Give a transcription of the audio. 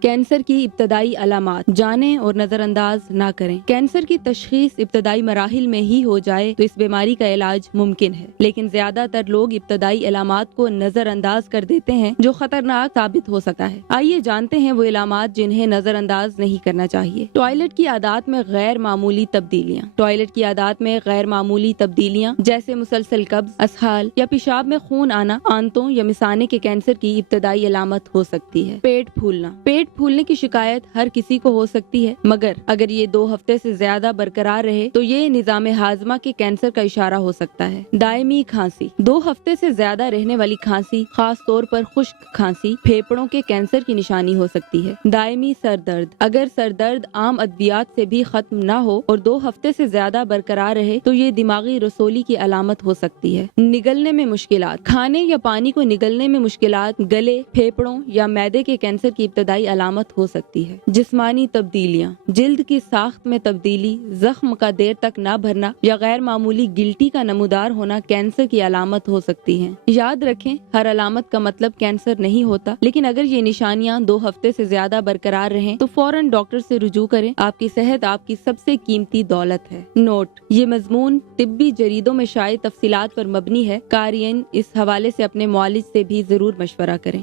Cancer کی ابتدائی علامات جانیں اور نظر انداز نہ کریں۔ کینسر کی تشخیص ابتدائی مراحل میں ہی ہو جائے تو اس بیماری کا علاج ممکن ہے، لیکن زیادہ تر لوگ ابتدائی علامات کو نظر انداز کر دیتے ہیں، جو خطرناک ثابت ہو سکتا ہے۔ آئیے جانتے ہیں وہ علامات جنہیں نظر انداز نہیں کرنا چاہیے۔ ٹوائلٹ کی عادات میں غیر معمولی تبدیلیاں۔ ٹوائلٹ کی عادات میں غیر معمولی تبدیلیاں جیسے مسلسل قبض، اسہال یا پیشاب میں خون آنا آنتوں یا مثانے کے کینسر کی ابتدائی علامت ہو سکتی ہے۔ پیٹ پھولنا۔ پیٹ پھولنے کی شکایت ہر کسی کو ہو سکتی ہے، مگر اگر یہ 2 ہفتے سے زیادہ برقرار رہے تو یہ نظام ہاضمہ کے کینسر کا اشارہ ہو سکتا ہے۔ دائمی کھانسی۔ 2 ہفتے سے زیادہ رہنے والی کھانسی، خاص طور پر خشک کھانسی، پھیپھڑوں کے کینسر کی نشانی ہو سکتی ہے۔ دائمی سر درد۔ اگر سر درد عام ادویات سے بھی ختم نہ ہو اور 2 ہفتے سے زیادہ برقرار رہے تو یہ دماغی رسولی کی علامت ہو سکتی ہے۔ نگلنے میں مشکلات۔ کھانے یا پانی کو نگلنے میں مشکلات گلے، پھیپھڑوں یا معدے کے کینسر کی ابتدائی علامت ہو سکتی ہے۔ جسمانی تبدیلیاں۔ جلد کی ساخت میں تبدیلی، زخم کا دیر تک نہ بھرنا یا غیر معمولی گلٹی کا نمودار ہونا کینسر کی علامت ہو سکتی ہے۔ یاد رکھیں، ہر علامت کا مطلب کینسر نہیں ہوتا، لیکن اگر یہ نشانیاں 2 ہفتے سے زیادہ برقرار رہیں تو فوراً ڈاکٹر سے رجوع کریں۔ آپ کی صحت آپ کی سب سے قیمتی دولت ہے۔ نوٹ: یہ مضمون طبی جریدوں میں شائع تفصیلات پر مبنی ہے۔ قارئین اس حوالے سے اپنے معالج سے بھی ضرور مشورہ کریں۔